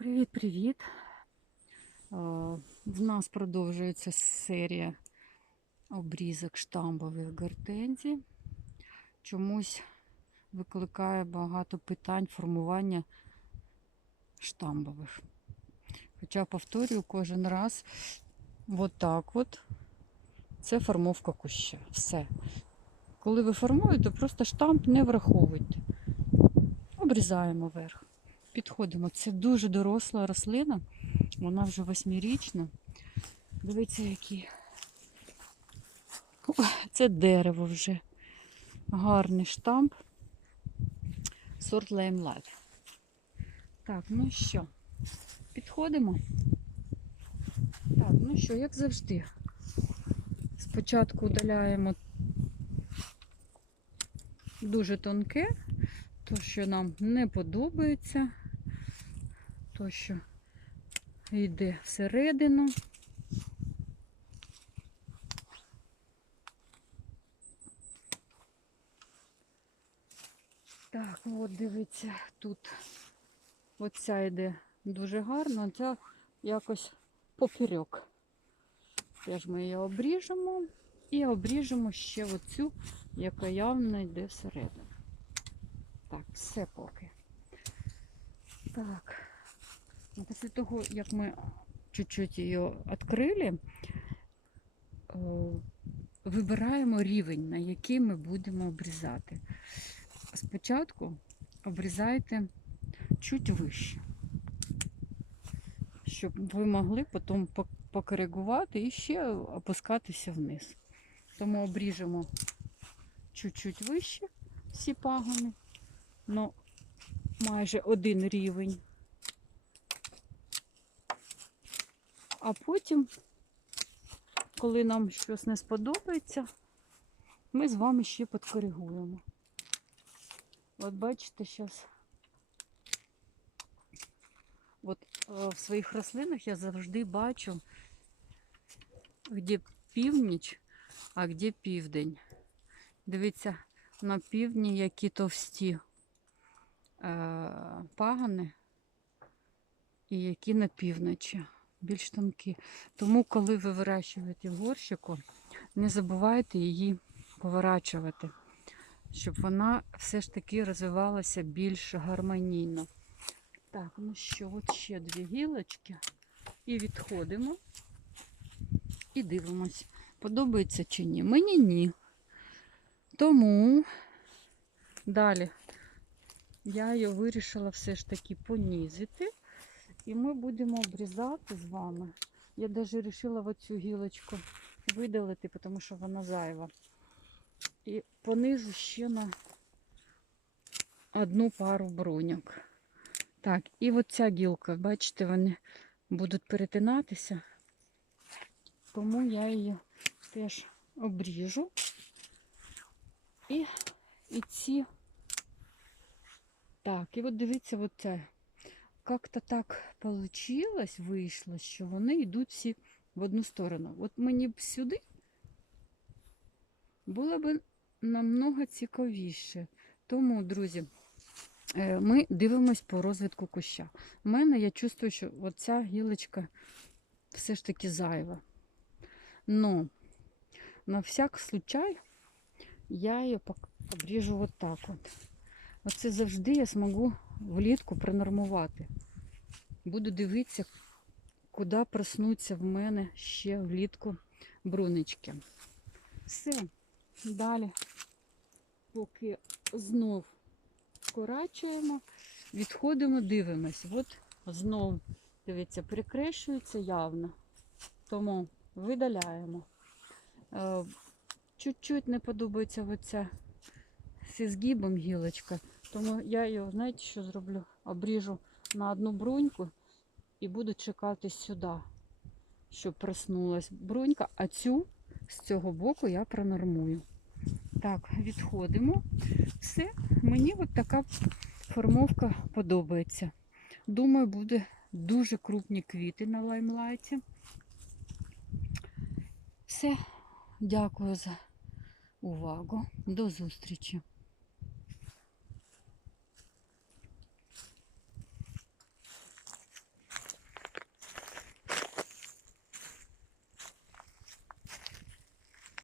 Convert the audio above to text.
Привіт-привіт! В нас продовжується серія обрізок штамбових гортензій. Чомусь викликає багато питань формування штамбових. Хоча повторюю кожен раз отак от. Це формовка куща. Все. Коли ви формуєте, просто штамп не враховуйте. Обрізаємо верх підходимо. Це дуже доросла рослина, вона вже восьмирічна. Дивіться, які. Це дерево вже. Гарний штамп. Сорт Lame. Так, ну що, підходимо. Так, ну що, як завжди. Спочатку удаляємо дуже тонке, то, що нам не подобається то, що йде всередину. Так, от дивіться, тут оця йде дуже гарно, ця якось поперек. Теж ми її обріжемо і обріжемо ще оцю, яка явно йде всередину. Так, все поки. Так. Ну, Після того, як ми чуть-чуть її відкрили, е, вибираємо рівень, на який ми будемо обрізати. Спочатку обрізайте чуть вище, щоб ви могли потім покоригувати і ще опускатися вниз. Тому обріжемо чуть-чуть вище всі пагони, але майже один рівень. А потім, коли нам щось не сподобається, ми з вами ще підкоригуємо. От бачите, зараз от е, в своїх рослинах я завжди бачу, де північ, а де південь. Дивіться, на півдні які товсті е, пагани і які на півночі більш тонкі. Тому, коли ви вирощуєте горщику, не забувайте її поворачувати, щоб вона все ж таки розвивалася більш гармонійно. Так, ну що, от ще дві гілочки. І відходимо. І дивимось, подобається чи ні. Мені ні. Тому далі я її вирішила все ж таки понизити. І ми будемо обрізати з вами. Я навіть вирішила оцю гілочку видалити, тому що вона зайва. І понизу ще на одну пару броньок. Так, і оця гілка, бачите, вони будуть перетинатися. Тому я її теж обріжу. І, і ці. Так, і от дивіться, оце как-то так получилось, вийшло, що вони йдуть всі в одну сторону. От мені б сюди було б намного цікавіше. Тому, друзі, е, ми дивимось по розвитку куща. У мене я чувствую, що оця гілочка все ж таки зайва. Но на всяк случай я її обріжу от так от. Оце завжди я зможу влітку пронормувати. Буду дивитися, куди проснуться в мене ще влітку брунички. Все. Далі, поки знов скорачуємо, відходимо, дивимось. От знов, дивіться, прикрешується явно. Тому видаляємо. Е, Чуть-чуть не подобається оця зі згибом гілочка. Тому я його, знаєте, що зроблю? Обріжу на одну бруньку і буду чекати сюди, щоб проснулась брунька, а цю з цього боку я пронормую. Так, відходимо. Все, мені от така формовка подобається. Думаю, буде дуже крупні квіти на лаймлайті. Все, дякую за увагу. До зустрічі.